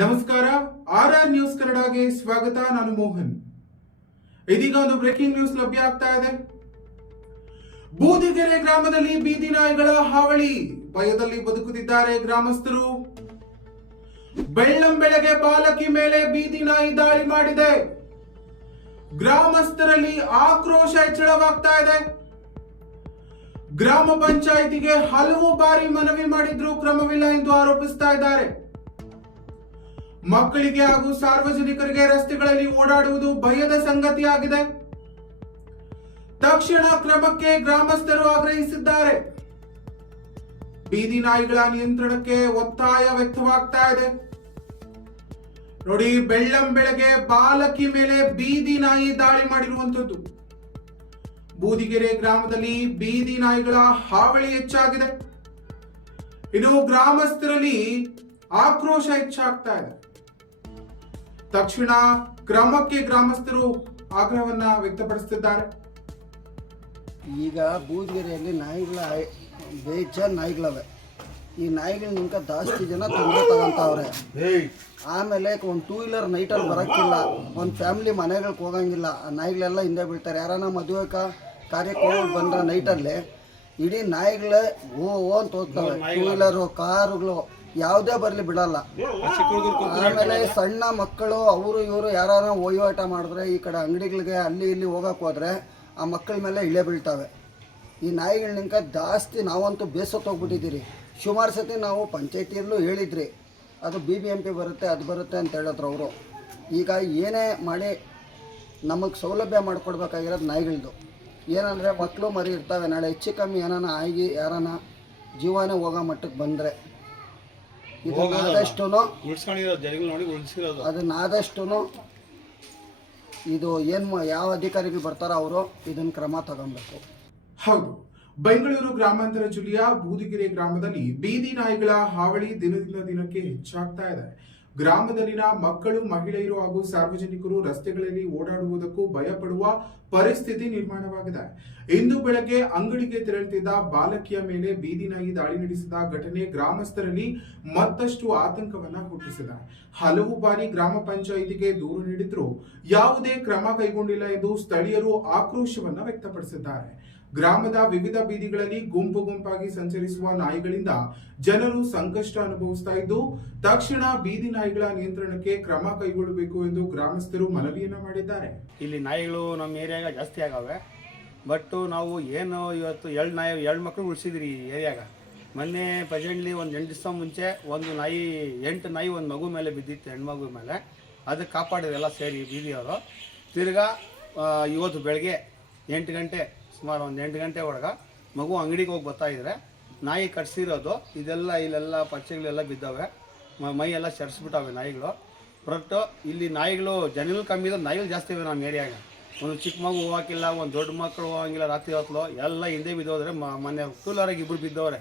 ನಮಸ್ಕಾರ. RR news ಕನ್ನಡಗೆ ಸ್ವಾಗತ. ನಾನು ಮೋಹನ್. ಇದೀಗ ಒಂದು ಬ್ರೇಕಿಂಗ್ ನ್ಯೂಸ್ ಲಭ್ಯ ಆಗ್ತಾ ಇದೆ. ಬೂದಿಗೆರೆ ಗ್ರಾಮದಲ್ಲಿ ಬೀದಿ ನಾಯಿಗಳ ಹಾವಳಿ, ಭಯದಲ್ಲಿ ಬದುಕುತ್ತಿದ್ದಾರೆ ಗ್ರಾಮಸ್ಥರು. ಬೆಳ್ಳಂಬೆಳಗ್ಗೆ ಬಾಲಕಿ ಮೇಲೆ ಬೀದಿ ನಾಯಿ ದಾಳಿ ಮಾಡಿದೆ. ಗ್ರಾಮಸ್ಥರಲ್ಲಿ ಆಕ್ರೋಶ ಹೆಚ್ಚಳವಾಗ್ತಾ ಇದೆ. ಗ್ರಾಮ ಪಂಚಾಯಿತಿಗೆ ಹಲವು ಬಾರಿ ಮನವಿ ಮಾಡಿದ್ರೂ ಕ್ರಮವಿಲ್ಲ ಎಂದು ಆರೋಪಿಸ್ತಾ ಇದ್ದಾರೆ. ಮಕ್ಕಳಿಗೆ ಹಾಗೂ ಸಾರ್ವಜನಿಕರಿಗೆ ರಸ್ತೆಗಳಲ್ಲಿ ಓಡಾಡುವುದು ಭಯದ ಸಂಗತಿಯಾಗಿದೆ. ತಕ್ಷಣ ಕ್ರಮಕ್ಕೆ ಗ್ರಾಮಸ್ಥರು ಆಗ್ರಹಿಸಿದ್ದಾರೆ. ಬೀದಿ ನಾಯಿಗಳ ನಿಯಂತ್ರಣಕ್ಕೆ ಒತ್ತಾಯ ವ್ಯಕ್ತವಾಗ್ತಾ ಇದೆ. ನೋಡಿ, ಬೆಳ್ಳಂಬೆಳಗ್ಗೆ ಬಾಲಕಿ ಮೇಲೆ ಬೀದಿ ನಾಯಿ ದಾಳಿ ಮಾಡಿರುವಂತದ್ದು. ಬೂದಿಗೆರೆ ಗ್ರಾಮದಲ್ಲಿ ಬೀದಿ ನಾಯಿಗಳ ಹಾವಳಿ ಹೆಚ್ಚಾಗಿದೆ. ಇನ್ನು ಗ್ರಾಮಸ್ಥರಲ್ಲಿ ಆಕ್ರೋಶ ಹೆಚ್ಚಾಗ್ತಾ ಇದೆ. ತಕ್ಷಣ ಕ್ರಮಕ್ಕೆ ಗ್ರಾಮಸ್ಥರು ಆಗ್ರಹವನ್ನ ವ್ಯಕ್ತಪಡಿಸುತ್ತಿದ್ದಾರೆ. ಈಗ ಬೂದಿಗೆರೆಯಲ್ಲಿ ನಾಯಿಗಳ ಬೇಜಾನ್ ನಾಯಿಗಳವೆ. ಈ ನಾಯಿಗಳ ನಿಂಕ ಜಾಸ್ತಿ ಜನ ತೊಂದರೆ ತಗೊಂತವ್ರೆ. ಆಮೇಲೆ ಒಂದು 2 ವೀಲರ್ ನೈಟಲ್ಲಿ ಬರೋಕ್ಕಿಲ್ಲ, ಒಂದು ಫ್ಯಾಮಿಲಿ ಮನೆಗಳಿಗೆ ಹೋಗಂಗಿಲ್ಲ. ಆ ನಾಯಿಗಳೆಲ್ಲ ಹಿಂದೆ ಬೀಳ್ತಾರೆ. ಯಾರನ್ನ ಮದುವೆ ಕಾರ್ಯಕ್ಕೆ ಹೋಗಿ ಬಂದ್ರೆ ನೈಟಲ್ಲಿ ಇಡೀ ನಾಯಿಗಳೇ ಓ ಅಂತ ಹೋಗ್ತವೆ. 2 ವೀಲರು ಕಾರುಗಳು ಯಾವುದೇ ಬರಲಿ ಬಿಡಲ್ಲ. ಆಮೇಲೆ ಸಣ್ಣ ಮಕ್ಕಳು ಅವರು ಇವರು ಯಾರು ವಹಿವಾಟ ಮಾಡಿದ್ರೆ ಈ ಕಡೆ ಅಂಗಡಿಗಳಿಗೆ ಅಲ್ಲಿ ಇಲ್ಲಿ ಹೋಗಕ್ಕೆ ಹೋದ್ರೆ ಆ ಮಕ್ಕಳ ಮೇಲೆ ಇಳೆ ಬೀಳ್ತವೆ. ಈ ನಾಯಿಗಳನ್ನಿಂಕ ಜಾಸ್ತಿ ನಾವಂತೂ ಬೇಸತ್ತೋಗ್ಬಿಟ್ಟಿದ್ದೀರಿ. ಸುಮಾರು ಸತಿ ನಾವು ಪಂಚಾಯತಿಯಲ್ಲೂ ಹೇಳಿದ್ರಿ, ಅದು BBMP ಬರುತ್ತೆ, ಅದು ಬರುತ್ತೆ ಅಂತ ಹೇಳಿದ್ರು ಅವರು. ಈಗ ಏನೇ ಮಾಡಿ ನಮಗೆ ಸೌಲಭ್ಯ ಮಾಡಿಕೊಡ್ಬೇಕಾಗಿರೋದು ನಾಯಿಗಳದ್ದು. ಏನಂದರೆ ಮಕ್ಕಳು ಮರಿ ಇರ್ತವೆ, ನಾಳೆ ಹೆಚ್ಚು ಕಮ್ಮಿ ಏನಾನ ಆಗಿ ಯಾರಾನ ಜೀವನೇ ಹೋಗೋ ಮಟ್ಟಕ್ಕೆ ಬಂದರೆ ಅದನ್ನಾದಷ್ಟು ಇದು ಯಾವ ಅಧಿಕಾರಿಗಳು ಬರ್ತಾರೋ ಅವರು ಇದನ್ನ ಕ್ರಮ ತಗೊಬೇಕು. ಹೌದು, ಬೆಂಗಳೂರು ಗ್ರಾಮಾಂತರ ಜಿಲ್ಲೆಯ ಬೂದಿಗೆರೆ ಗ್ರಾಮದಲ್ಲಿ ಬೀದಿ ನಾಯಿಗಳ ಹಾವಳಿ ದಿನದಿಂದ ದಿನಕ್ಕೆ ಹೆಚ್ಚಾಗ್ತಾ ಇದೆ. ಗ್ರಾಮದಲ್ಲಿನ ಮಕ್ಕಳು, ಮಹಿಳೆಯರು ಹಾಗೂ ಸಾರ್ವಜನಿಕರು ರಸ್ತೆಗಳಲ್ಲಿ ಓಡಾಡುವುದಕ್ಕೂ ಭಯಪಡುವ ಪರಿಸ್ಥಿತಿ ನಿರ್ಮಾಣವಾಗಿದೆ. ಇಂದು ಬೆಳಗ್ಗೆ ಅಂಗಡಿಗೆ ತೆರಳುತ್ತಿದ್ದ ಬಾಲಕಿಯ ಮೇಲೆ ಬೀದಿ ನಾಯಿ ದಾಳಿ ನಡೆಸಿದ ಘಟನೆ ಗ್ರಾಮಸ್ಥರಲ್ಲಿ ಮತ್ತಷ್ಟು ಆತಂಕವನ್ನ ಹುಟ್ಟಿಸಿದೆ. ಹಲವು ಬಾರಿ ಗ್ರಾಮ ಪಂಚಾಯಿತಿಗೆ ದೂರು ನೀಡಿದ್ರೂ ಯಾವುದೇ ಕ್ರಮ ಕೈಗೊಂಡಿಲ್ಲ ಎಂದು ಸ್ಥಳೀಯರು ಆಕ್ರೋಶವನ್ನ ವ್ಯಕ್ತಪಡಿಸಿದ್ದಾರೆ. ಗ್ರಾಮದ ವಿವಿಧ ಬೀದಿಗಳಲ್ಲಿ ಗುಂಪು ಗುಂಪಾಗಿ ಸಂಚರಿಸುವ ನಾಯಿಗಳಿಂದ ಜನರು ಸಂಕಷ್ಟ ಅನುಭವಿಸ್ತಾ ಇದ್ದು, ತಕ್ಷಣ ಬೀದಿ ನಾಯಿಗಳ ನಿಯಂತ್ರಣಕ್ಕೆ ಕ್ರಮ ಕೈಗೊಳ್ಳಬೇಕು ಎಂದು ಗ್ರಾಮಸ್ಥರು ಮನವಿಯನ್ನ ಮಾಡಿದ್ದಾರೆ. ಇಲ್ಲಿ ನಾಯಿಗಳು ನಮ್ಮ ಏರಿಯಾಗ ಜಾಸ್ತಿ ಆಗವೆ. ಬಟ್ ನಾವು ಏನು ಇವತ್ತು 2 ಮಕ್ಕಳು ಉಳಿಸಿದ್ರಿ ಈ ಏರಿಯಾಗ. ಮೊನ್ನೆ ಪ್ರೆಸೆಂಟ್ಲಿ ಒಂದು 8 ದಿವಸ ಮುಂಚೆ ಒಂದು ನಾಯಿ 8 ನಾಯಿ ಒಂದು ಮಗು ಮೇಲೆ ಬಿದ್ದಿತ್ತು, ಹೆಣ್ಮಗು ಮೇಲೆ. ಅದಕ್ಕೆ ಕಾಪಾಡಿದ್ರೆಲ್ಲ ಸೇರಿ ಬೀದಿಯವರು. ತಿರ್ಗಾ ಇವತ್ತು ಬೆಳಗ್ಗೆ 8 ಗಂಟೆ ಸುಮಾರು ಒಂದು 8 ಗಂಟೆ ಒಳಗೆ ಮಗು ಅಂಗಡಿಗೆ ಹೋಗಿ ಬರ್ತಾಯಿದ್ರೆ ನಾಯಿ ಕಟ್ಸಿರೋದು ಇಲ್ಲೆಲ್ಲ ಪಚ್ಚೆಗಳೆಲ್ಲ ಬಿದ್ದಾವೆ, ಮೈ ಎಲ್ಲ ಚರ್ಸ್ಬಿಟ್ಟವೆ ನಾಯಿಗಳು. ಬಟ್ ಇಲ್ಲಿ ನಾಯಿಗಳು ಜನಗಳು ಕಮ್ಮಿ ಇದ್ರೆ ನಾಯಿಗಳು ಜಾಸ್ತಿ ಇವೆ ನಮ್ಮ ಏರಿಯಾಗ. ಒಂದು ಚಿಕ್ಕ ಮಗು ಹೋಗೋಕ್ಕಿಲ್ಲ, ಒಂದು ದೊಡ್ಡ ಮಕ್ಕಳು ಹೋಗಂಗಿಲ್ಲ. ರಾತ್ರಿ ಹೊತ್ತು ಎಲ್ಲ ಹಿಂದೆ ಬಿದ್ದೋದ್ರೆ ಮೊನ್ನೆ ಕೂಲರಾಗಿ 2 ಬಿದ್ದವ್ರೆ.